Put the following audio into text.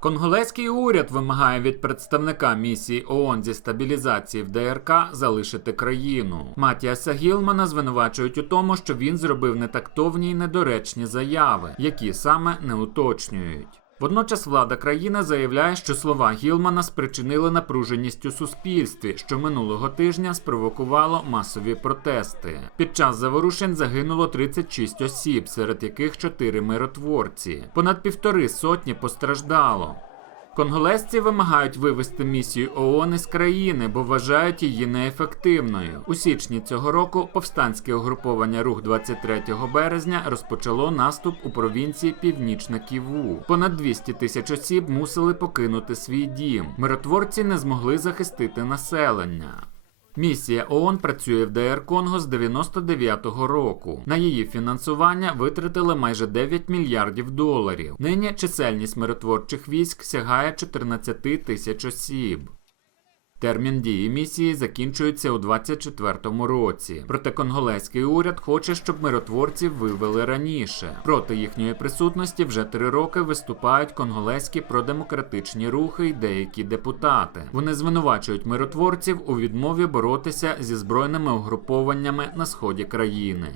Конголезький уряд вимагає від представника місії ООН зі стабілізації в ДРК залишити країну. Матіаса Гілмана звинувачують у тому, що він зробив нетактовні й недоречні заяви, які саме не уточнюють. Водночас влада країни заявляє, що слова Гілмана спричинили напруженість у суспільстві, що минулого тижня спровокувало масові протести. Під час заворушень загинуло 36 осіб, серед яких 4 миротворці. Понад півтори сотні постраждало. Конголезці вимагають вивести місію ООН із країни, бо вважають її неефективною. У січні цього року повстанське угруповання Рух 23 березня розпочало наступ у провінції Північна Ківу. Понад 200 тисяч осіб мусили покинути свій дім. Миротворці не змогли захистити населення. Місія ООН працює в ДР Конго з 99-го року. На її фінансування витратили майже 9 мільярдів доларів. Нині чисельність миротворчих військ сягає 14 тисяч осіб. Термін дії місії закінчується у 2024 році. Проте конголезький уряд хоче, щоб миротворців вивели раніше. Проти їхньої присутності вже три роки виступають конголезькі продемократичні рухи й деякі депутати. Вони звинувачують миротворців у відмові боротися зі збройними угрупованнями на сході країни.